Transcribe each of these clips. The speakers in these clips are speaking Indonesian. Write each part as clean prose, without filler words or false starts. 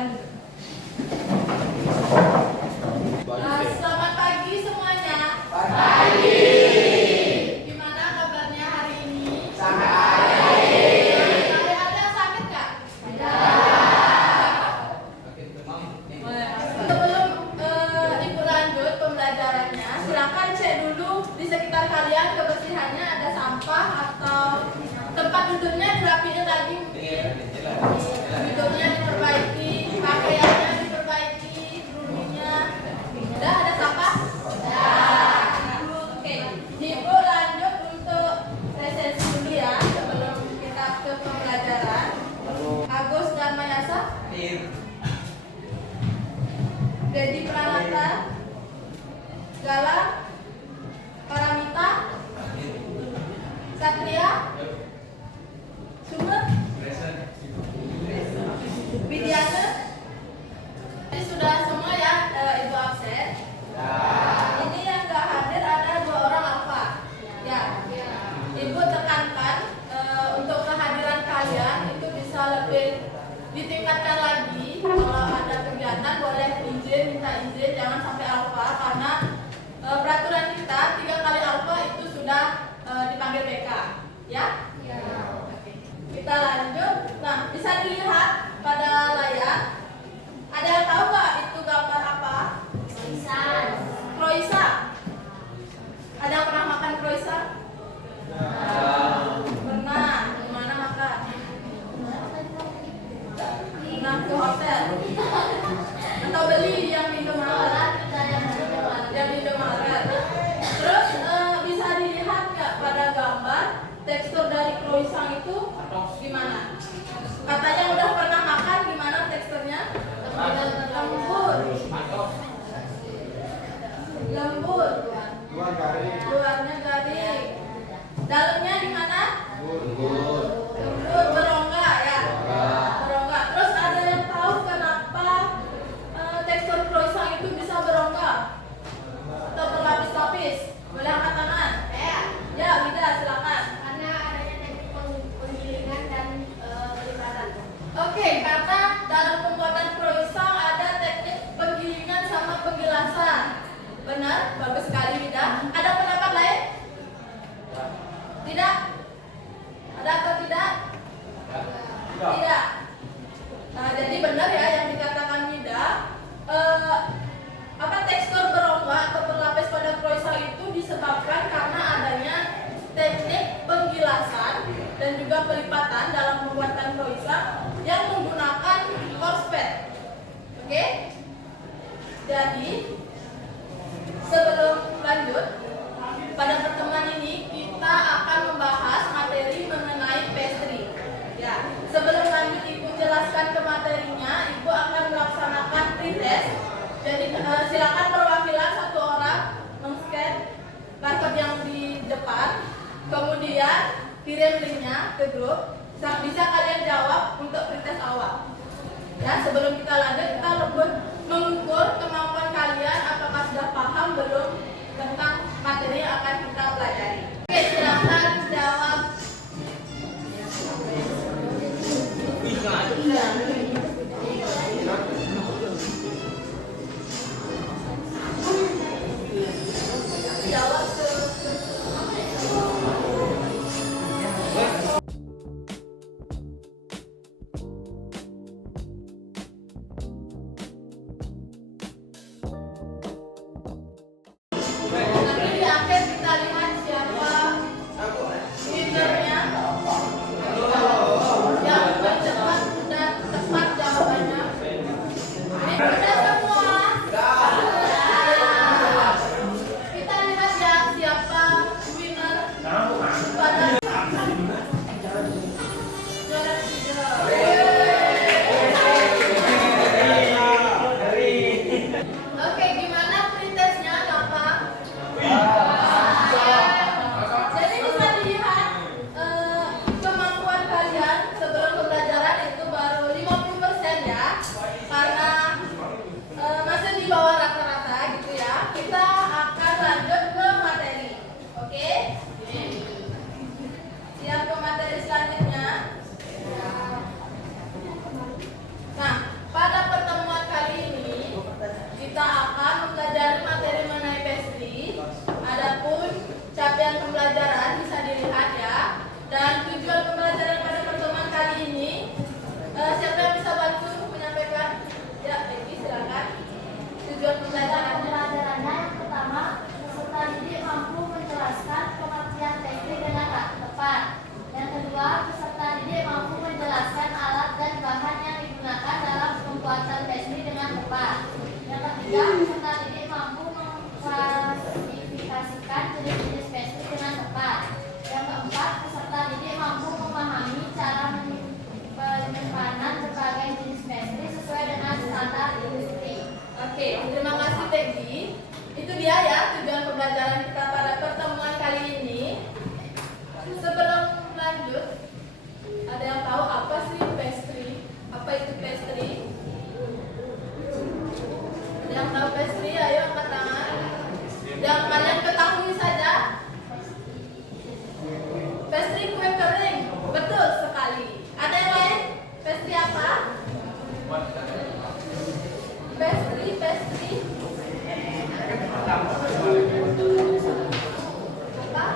Lanjut. Selamat pagi semuanya. Pagi. Gimana kabarnya hari ini? Sangat baik. Ada yang sakit nggak? Sebelum Ibu lanjut pembelajarannya, silakan cek dulu di sekitar kalian kebersihannya, ada sampah atau tempat duduknya dirapiin lagi mungkin. Duduknya diperbaiki, pakaiannya diperbaiki, groomingnya. Udah ada sampah? Oke, Ibu lanjut untuk resensi dulu ya sebelum kita ke pembelajaran. Agus dan Mayasa, Dedi Pranata, Gala, Paramita, Satria, Sumber, Widiana. Ini sudah semua ya, Ibu absen. Ini yang nggak hadir ada 2 orang alfa. Ya. Ibu tekankan untuk kehadiran kalian itu bisa lebih ditingkatkan lagi. Kalau ada kegiatan boleh izin, minta izin, jangan sampai alfa karena peraturan kita 3 kali alfa itu sudah dipanggil BK. Ya? Oke. Kita lanjut. Nah, bisa dilihat pada layar. Ada yang tahu nggak itu gambar apa? Croissant. Ada yang pernah makan croissant? Pernah. Di mana makan? Pernah ke hotel. Atau beli yang di Indomaret. Yang di Indomaret. Terus bisa dilihat nggak pada gambar tekstur dari croissant itu gimana? Katanya udah pernah makan, gimana teksturnya? Lembut. Luarnya garing. Dalamnya di mana? Lembut, berongga ya. Berongga. Terus ada yang tahu kenapa tekstur croissant itu bisa berongga? Atau berlapis-lapis? Boleh angkat tangan? Ya, Wida, silakan. Karena adanya teknik penggilingan dan pelipatan. Oke, karena dalam pembuatan croissant ada teknik penggilingan sama penggilasan. Benar? Bagus sekali, Wida. Ada pendapat lain? Tidak? Ada atau tidak? Tidak. Nah, jadi benar ya yang dikatakan Wida. Tekstur berongga atau berlapis pada croissant itu disebabkan karena adanya teknik penggilasan dan juga pelipatan dalam pembuatan croissant yang menggunakan korslet. Oke? Jadi sebelum lanjut pada pertemuan ini kita akan membahas materi mengenai pastry. Ya, sebelum lanjut Ibu jelaskan ke materinya, Ibu akan melaksanakan pretest. Jadi silakan perwakilan 1 orang men-scan barcode yang di depan, kemudian kirim linknya ke grup. Bisa kalian jawab untuk pretest awal. Ya, sebelum kita lanjut kita mengukur kemampuan kalian apakah sudah paham belum tentang materi yang akan kita pelajari. Oke, silakan jawab. Jawab dia ya tujuan pembelajaran kita pada pertemuan kali ini. Sebelum lanjut, ada yang tahu apa sih pastry? Apa itu pastry? Ada yang tahu pastry? Ayo angkat tangan. Yang kalian ketahui saja. Pastry kue kering. Betul sekali. Ada yang lain? Pastry apa? Pastry. Apa?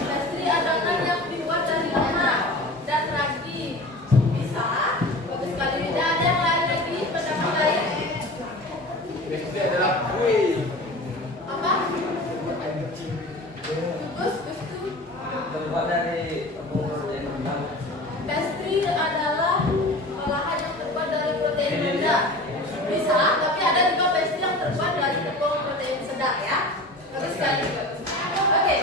Pastry adonan yang dibuat dari lemak dan ragi. Bisa? Bagus sekali. Tidak ada yang lain lagi? Pendapat lain? Pastry adalah kue. Apa? Gus tuh. Terbuat dari protein rendah. Pastry adalah olahan yang terbuat dari protein rendah. Bisa, tapi ada juga pastry yang terbuat dari tepung protein sedang ya. Bagus sekali. Oke.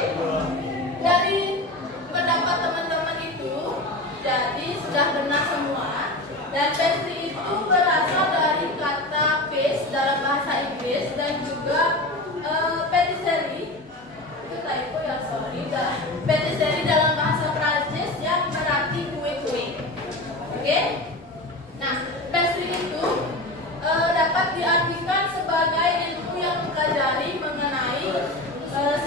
Dari pendapat teman-teman itu, jadi sudah benar semua. Dan pastry itu berasal dari kata paste dalam bahasa Inggris dan juga patisserie. Itu typo ya, sorry. Patisserie dalam bahasa Prancis yang berarti kue-kue. Oke? Nah, pastry itu dapat diartikan sebagai ilmu yang mempelajari mengenai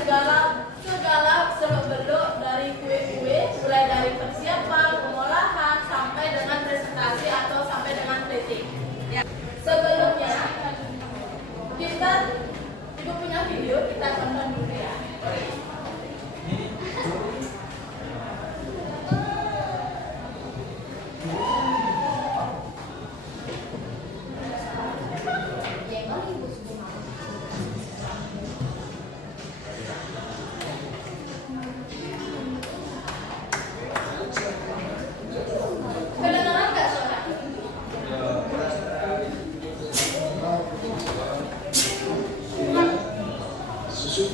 segala seluk-beluk dari kue-kue, mulai dari persiapan, pengolahan, sampai dengan presentasi atau sampai dengan plating. Ya. Sebelumnya, ibu punya video, kita tonton dulu ya. Kedengaran nggak suara? Susu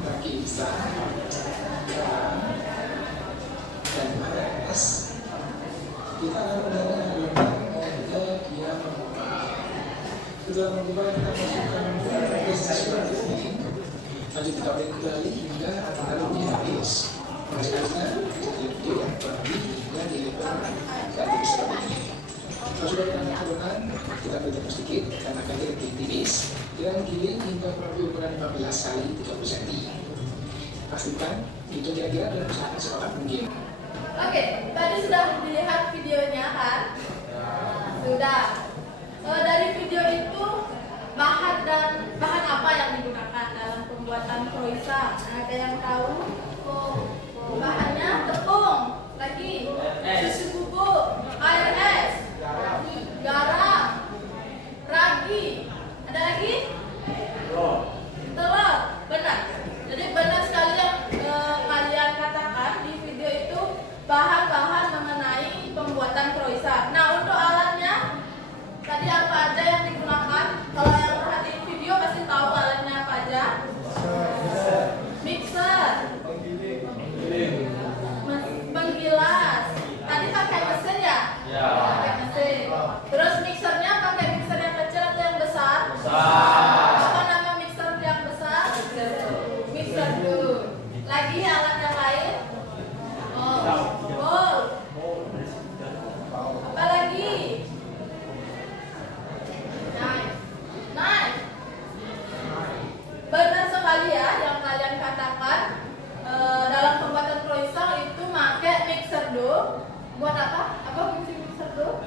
bagi instan dan ada es. Kita akan menggunakan adonan hingga dia mengubah. Setelah mengubah kita masukkan es seperti ini. Lanjut kita beri kembali hingga adonannya habis. Selanjutnya kita kembali hingga dilipat dan seperti ini. Kalau sudah kita adonan, kita beri sedikit karena akan lebih tipis. Dan giling hingga kurang lebih ukuran 15 kali 30 cm. Pastikan itu kira-kira dalam usahakan sekolah mungkin. Oke, tadi sudah dilihat videonya kan? Sudah. Dari video itu bahan apa yang digunakan dalam pembuatan croissant? Ada yang tahu? Bahannya tepung, lagi susu bubuk, air es, garam, ragi. Ada lagi? Telur. Benar. Jadi benar sekali yang kalian katakan di video itu bahan-bahan mengenai pembuatan croissant. Nah, untuk alatnya tadi apa aja yang digunakan? Kalau yang perhatiin video pasti tahu alatnya apa aja. Mixer, penggilas. Tadi pakai mesin ya? Ya. Pakai mesin. Terus mixernya pakai mixer yang kecil atau yang besar? Besar. Apa nama mixer yang besar? Mixer dulu. Lagi alat yang lain? Bowl. Apa lagi? Knife. Benar sekali ya yang kalian katakan. Dalam pembuatan croissant itu pakai mixer dough. Buat apa? Apa fungsi mixer dough?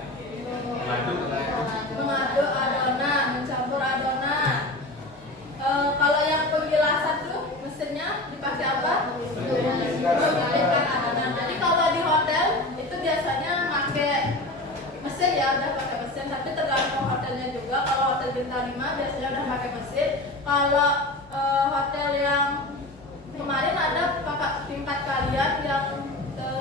Mengaduk adonan, mencampur adonan. Kalau yang penggilasan tuh mesinnya dipakai apa? Mengalirkan adonan. Jadi kalau di hotel itu biasanya pakai mesin ya, udah pakai mesin. Tapi tergantung hotelnya juga. Kalau hotel bintang 5 biasanya udah pakai mesin. Kalau hotel yang kemarin ada kakak tingkat kalian yang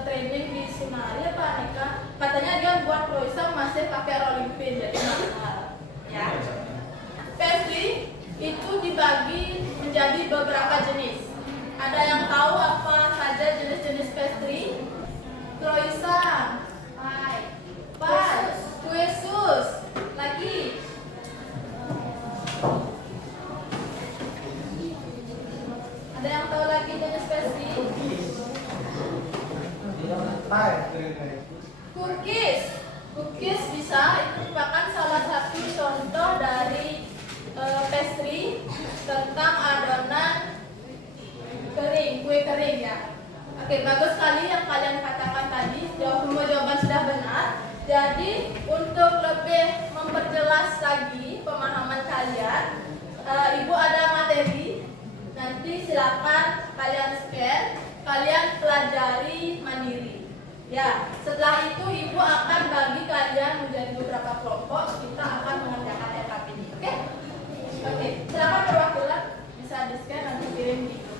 training di Sunari apa Nika, katanya dia buat croissant masih pakai rolling pin, jadi mahal ya. Pastry itu dibagi menjadi beberapa jenis. Ada yang tahu apa saja jenis-jenis pastry? Croissant, pie, kue sus, Cookies. Cookies bisa, itu merupakan salah satu contoh dari pastry tentang adonan kering, kue kering ya. Oke, bagus sekali yang kalian katakan tadi. Semua jawaban sudah benar. Jadi untuk lebih memperjelas lagi pemahaman kalian, Ibu ada materi. Nanti silakan kalian scan, kalian pelajari mandiri. Ya, setelah itu Ibu akan bagi kalian menjadi beberapa kelompok. Kita akan mengerjakan LKP ini, oke? Oke, silakan perwakilan bisa di scan dan kirim di grup.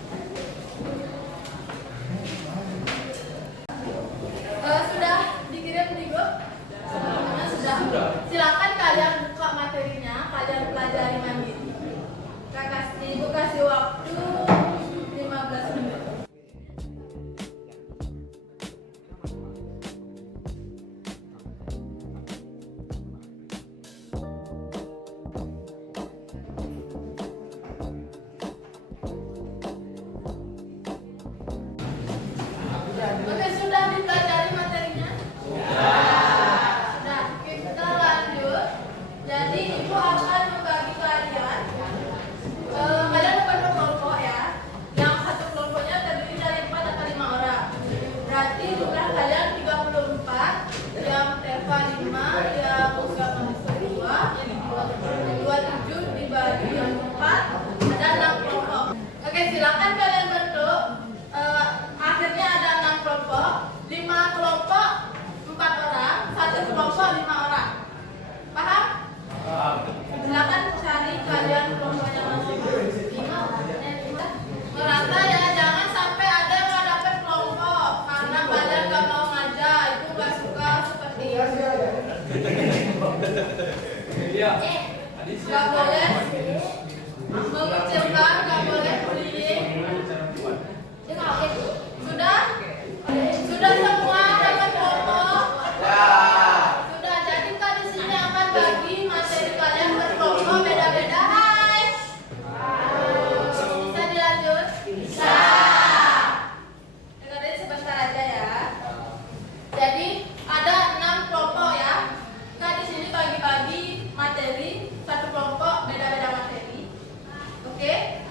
Sudah dikirim di grup? Sebelumnya sudah. Silakan kalian buka materinya, kalian pelajari mandiri. Ibu kasih waktu 15 menit. Oke, sudah dipelajari materinya? Sudah, kita lanjut. Jadi Ibu akan membagi kalian. Kalian membentuk kelompok ya. Yang satu kelompoknya terdiri dari 4 atau 5 orang. Berarti jumlah kalian 34. Yang Teva 5, yang Usama 2, 27 dibagi 4, ada 6 kelompok. Oke, silakan kalian bentuk. Akhirnya ada 6 kelompok, 5 kelompok 4 orang, 1 kelompok 5 orang. Paham? Silakan cari kalian kelompoknya masing-masing. Merata ya, jangan sampai ada yang nggak dapat kelompok karena kalian nggak mau ngajak, itu nggak suka seperti itu. Nggak boleh mengecilkan, nggak boleh bullying. Sudah semua dapat kelompok? Sudah, jadi kita di sini akan bagi materi kalian berkelompok beda-beda. Hai. Bisa dilanjut? Bisa. Dengerin sebentar aja ya. Jadi ada 6 kelompok ya. Kita di sini bagi-bagi materi, 1 kelompok beda-beda materi. Oke.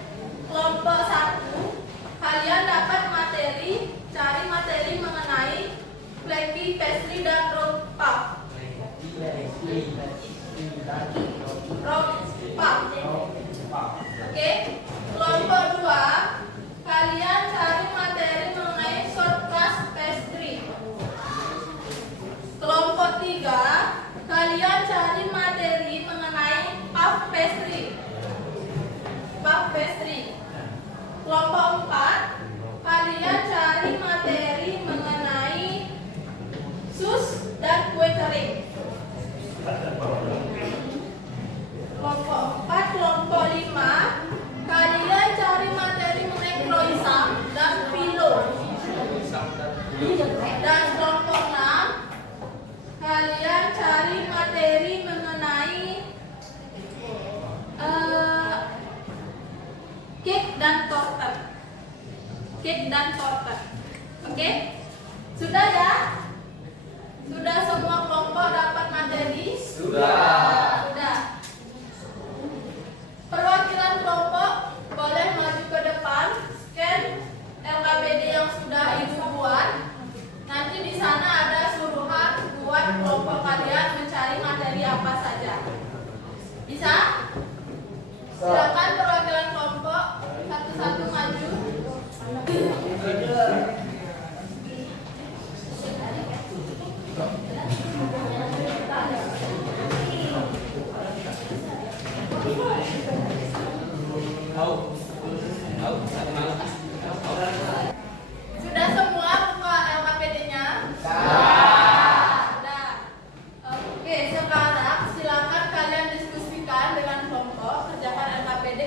Kelompok 1, kalian dapat materi, cari materi mengenai flaky, pastry, dan roll puff. Oke. Kelompok 2, kalian cari materi mengenai short crust pastry. Kelompok 3, kalian cari materi mengenai puff pastry. Puff pastry. Kelompok 4, kalian cari materi mengenai sus dan kue kering. Kelompok 4, kelompok 5, kalian cari materi mengenai croissant dan phyllo. Dan kelompok 6, kalian cari materi mengenai cake dan torta. Cake dan torta. Oke? Sudah ya? Sudah semua kelompok dapat materi? Sudah. Perwakilan kelompok boleh maju ke depan, scan LKPD yang sudah Ibu buat. Nanti di sana ada suruhan buat kelompok kalian mencari materi apa saja. Bisa? Silakan perwakilan kelompok satu-satu maju. Sudah semua buka LKPD-nya? Sudah. Oke, sekarang silakan kalian diskusikan dengan kelompok kerjakan LKPD.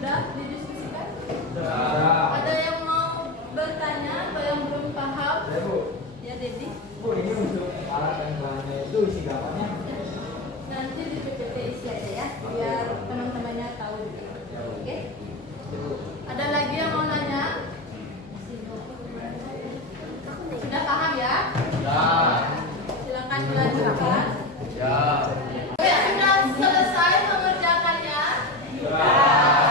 Sudah didiskusikan? Sudah. Ada yang mau bertanya atau yang belum paham? Ya Bu, Ya, Dedi. Bu ini untuk alat dan bahannya itu isi gambarnya. Nanti di PPT isi aja ya, biar teman-temannya tahu juga. Oke? Ada lagi yang mau nanya? Sudah paham ya? Ya. Silakan dilanjutkan. Ya. Oke, sudah selesai mengerjakannya? Sudah.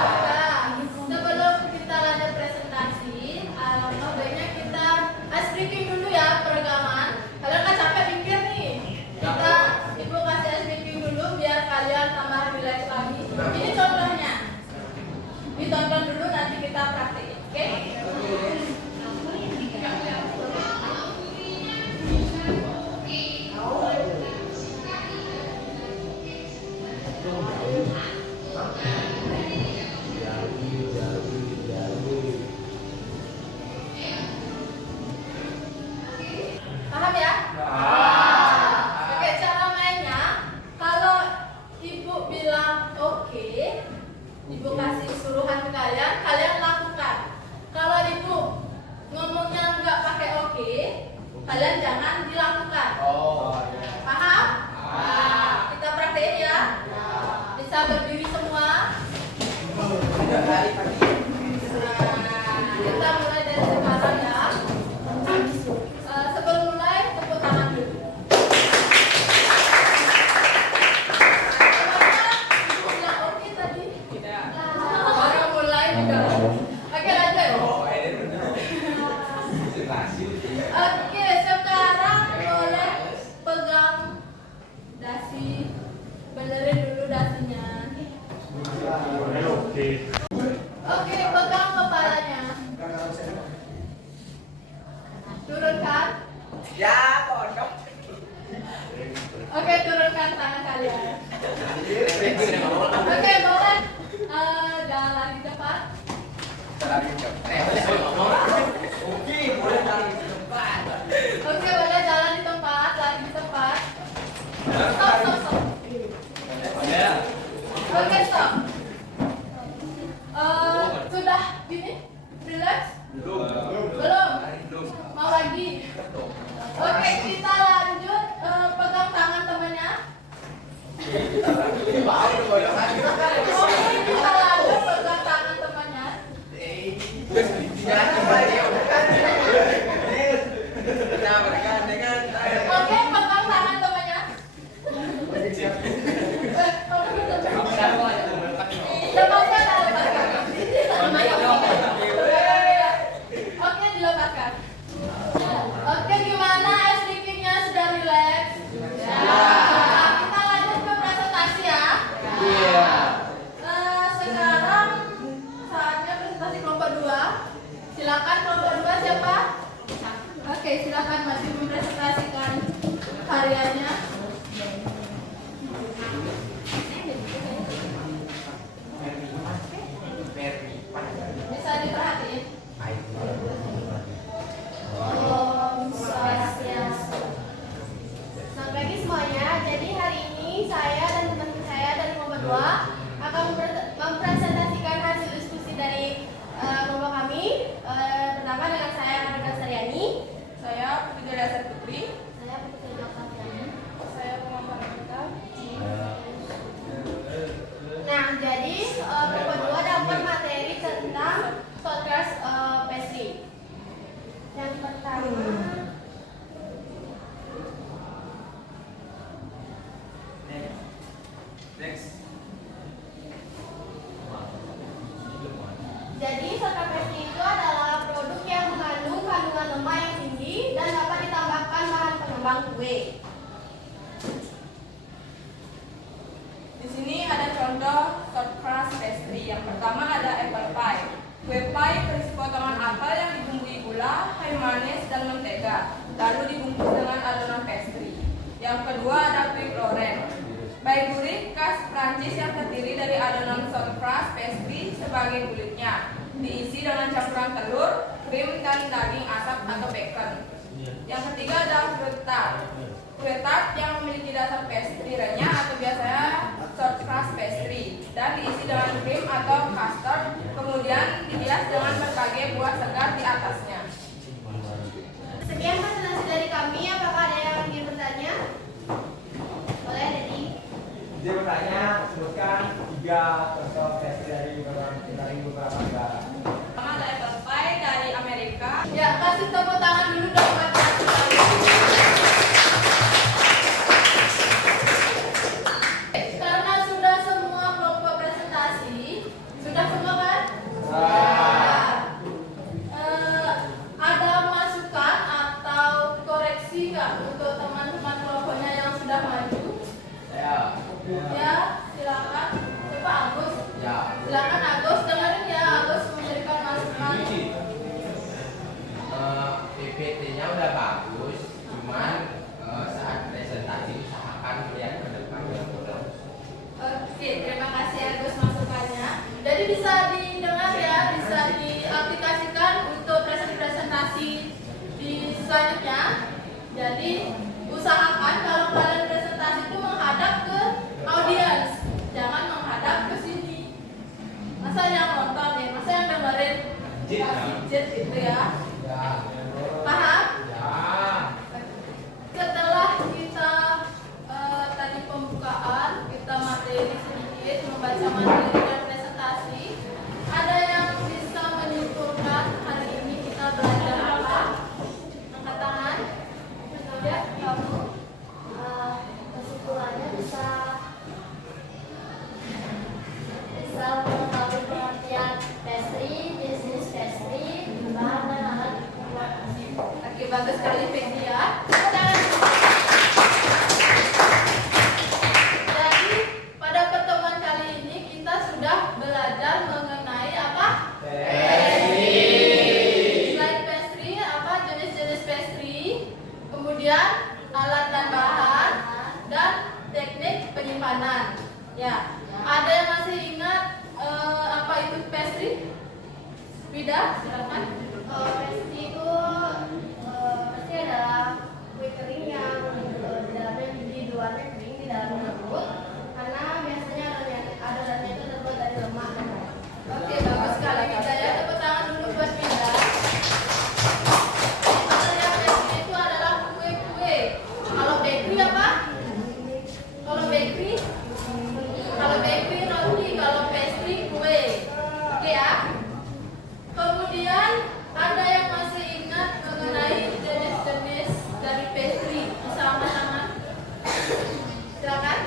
Sebelum kita lanjut presentasi, alangkah baiknya kita ice breaking dulu ya perekaman. Kalian kan capek mikir nih. Ibu kasih ice breaking dulu biar kalian tambah relax lagi. Ini contohnya. Ditonton dulu nanti kita praktekin. Oke? Paham ya? Oke, cara mainnya kalau ibu bilang oke, ibu kasih suruhan ke kalian, kalian lakukan. Kalau ibu ngomongnya nggak pakai oke, kalian jangan dilakukan. Paham? Kita praktekin ya. Bisa berdiri semua. Kita mulai dari sekarang ya. Sebelum mulai, tepuk tangan dulu. Ibu bilang oke tadi? Baru mulai juga. Oke, lanjut. Oke, sekarang boleh pegang dasi. Benerin dulu dasinya. Oke, pegang kepalanya. Turunkan. Ya, pojok. Oke, turunkan tangan kalian. Oke, boleh jalan lagi cepat. Oke, boleh tarik ke depan. Oke, boleh jalan di tempat, lagi di tempat. Stop, stop, stop. Ya. Oke, stop. Sudah gini? Relax? Belum? Mau lagi? Oke, kita lanjut pegang tangan temannya. Oke, kita lanjut pegang tangan temannya. Oke, pegang tangan temannya. Lepaskan, lepaskan. Oke, dilepaskan. Oke, gimana ice breaking-nya? Sudah relax? Nah, kita lanjut ke presentasi ya. Sekarang saatnya presentasi kelompok 2. Silakan kelompok 2 siapa? Oke, silakan masih mempresentasikan karyanya. Bisa diperhatiin? Om Swastiastu. Selamat pagi semuanya. Jadi hari ini saya dan teman-teman saya dari kelompok 2 akan mempresentasikan hasil diskusi dari kelompok kami. Pertama dengan saya Anugrah Saryani. Saya Putri Dasar Putri. Saya Putri Jokasani. Saya pengamat kita. Nah, jadi kelompok 2 dapat materi tentang podcast pastry. Yang pertama, Next. jadi soda pastry itu adalah produk yang mengandung kandungan lemak yang tinggi dan dapat ditambahkan bahan pengembang kue. Di sini ada contoh short crust pastry. Yang pertama ada apple pie. Kue pie berisi potongan apel yang dibumbui gula, kayu manis, dan mentega, lalu dibungkus dengan adonan pastry. Yang kedua ada kue Lorraine. Baik gurih khas Prancis yang terdiri dari adonan short crust pastry sebagai kulitnya, diisi dengan campuran telur, krim, dan daging asap atau bacon. Yang ketiga ada fruit tart. Kue tart yang memiliki dasar pastry renyah atau biasanya short crust pastry dan diisi dengan krim atau custard sebutkan 3 contoh pastry dari beberapa negara. Pertama ada apple pie dari Amerika. Ya, kasih tepuk tangan dulu dong buat kalian. Karena sudah semua kelompok presentasi, sudah semua kan? Ada masukan atau koreksi nggak untuk teman-teman kelompoknya yang sudah maju? Ya. Ya, silakan. Coba Agus. Ya. Silakan Agus, dengerin ya Agus memberikan masukan. PPT-nya udah bagus, cuman saat presentasi usahakan melihat ke depan yang bagus. Oke, terima kasih Agus masukannya. Jadi bisa didengar ya, bisa diaplikasikan untuk presentasi di selanjutnya. Jadi usahakan kalau kalian presentasi itu menghadap ke audiens, jangan menghadap ke sini. Masa yang nonton ya, masa yang dengerin jet gitu ya. Paham? Setelah kita tadi pembukaan, kita materi sedikit, membaca materi dan presentasi, ada yang bisa menyimpulkan hari ini kita belajar apa? Angkat tangan. Ya, kamu. Kesimpulannya bisa mengetahui pengertian pastry, bisnis pastry, bahan dan alat pembuat. Oke, bagus sekali Peggy ya. Jadi pada pertemuan kali ini kita sudah belajar mengenai apa? Selain pastry, apa jenis-jenis pastry, kemudian alat dan bahan, dan teknik penyimpanan. Ya, ada yang masih ingat apa itu pastry? Wida, silakan. Pastry itu pasti adalah kue kering yang di dalamnya di luarnya kering, di dalamnya lembut. Karena biasanya adonannya itu terbuat dari lemak. Oke, bagus sekali Wida ya. Tepuk tangan dulu buat Wida. Material pastry itu adalah kue-kue. Kalau bakery apa? Kalau bakery roti, kalau pastry kue. Oke ya. Kemudian ada yang masih ingat mengenai jenis-jenis dari pastry? Bisa angkat tangan. Silakan.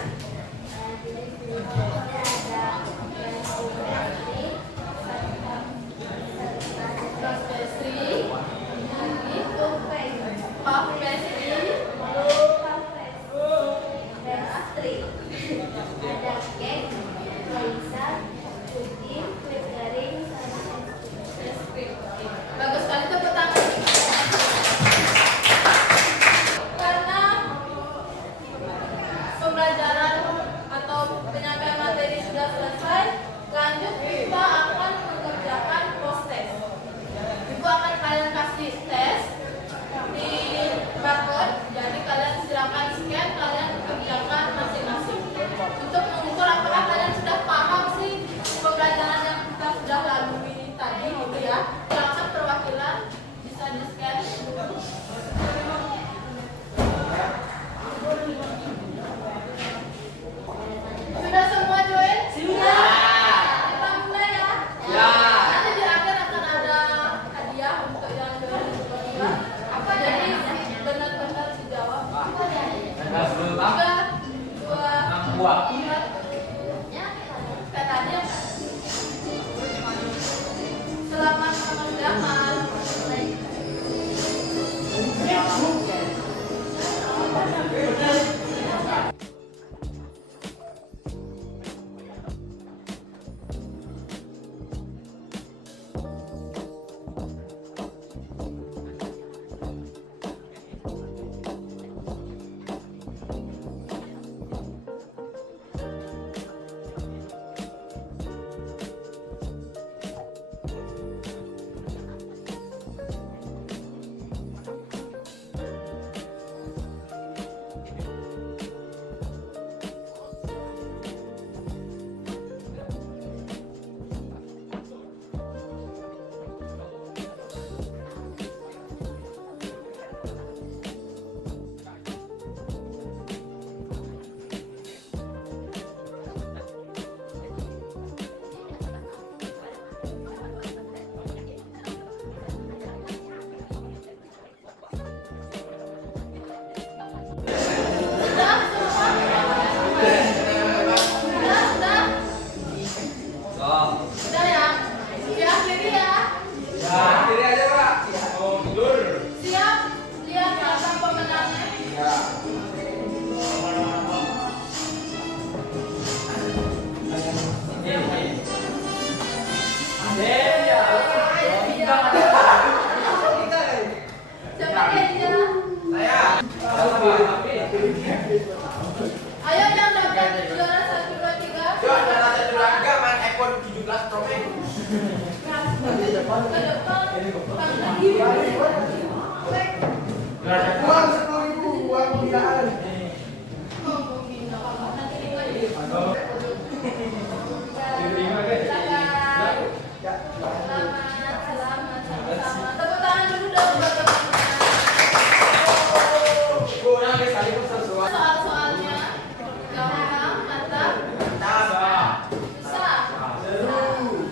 17 Promek. ke depan lagi. Uang 10.000 uang penghinaan. Mungkin apa nanti lagi. Selamat. Tepuk tangan dulu dong buat teman-teman. Kurang ke sekali pun sesuai. Soal-soalnya gampang, mantap, susah,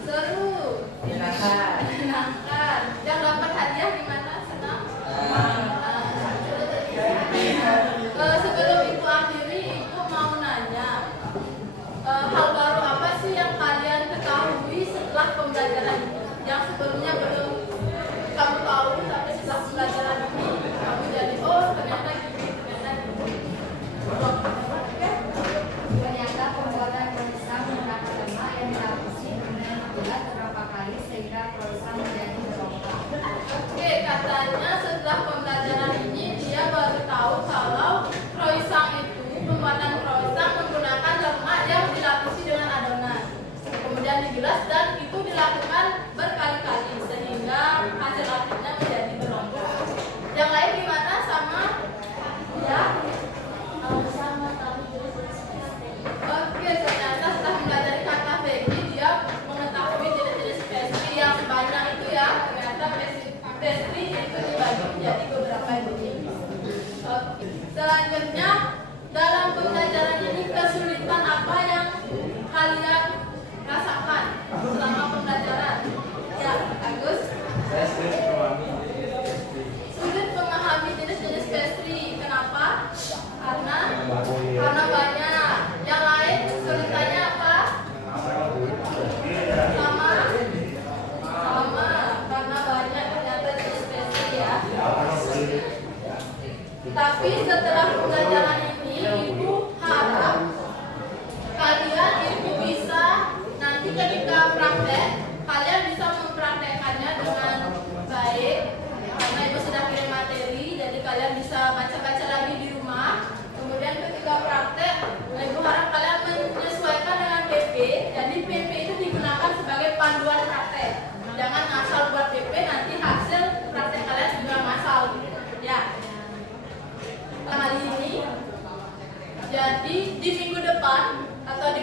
seru, menyenangkan. Yang dapat hadiah di mana? Senang? Sebelum Ibu akhiri, Ibu mau nanya, hal baru apa sih yang kalian ketahui setelah pembelajaran ini? Yang sebelumnya belum kamu tahu, tapi setelah pembelajaran ini kamu jadi oh ternyata gini, ternyata gini. Ternyata pembuatan perusahaan menggunakan lemak yang dilapisi dengan bulat beberapa kali sehingga perusahaan menjadi berlomba. Oke, katanya setelah pembelajaran ini dia baru tahu kalau croissant itu, pembuatan croissant menggunakan lemak yang dilapisi dengan adonan. Kemudian dibilas dan itu dilakukan berkali-kali sehingga hasil akhirnya menjadi berlomba. Yang lain gimana sama? Ya? Sama tapi Oke, ternyata setelah mempelajari kata Becky, dia mengetahui jenis-jenis pastry yang banyak itu ya. Ternyata pastry itu dibagi menjadi beberapa jenis. Oke. Selanjutnya, dalam pembelajaran ini kesulitan apa yang kalian rasakan selama pembelajaran? Ya, Agus. Saya sulit memahami. Sulit memahami jenis-jenis pastry. Kenapa? Karena banyak. Yang lain kesulitannya apa? Sama? Sama. Karena banyak ternyata jenis pastry ya. Tapi setelah pembelajaran ini, Ibu harap kalian itu bisa nanti ketika praktek, kalian bisa mempraktekkannya dengan baik. Karena Ibu sudah kirim materi, jadi kalian bisa baca-baca lagi di rumah. Kemudian ketika praktek, Ibu harap kalian menyesuaikan dengan PP. Jadi PP itu digunakan sebagai panduan praktek. Jangan asal buat PP, nanti hasil praktek kalian juga ngasal. Ya. Kali ini, jadi di minggu depan atau di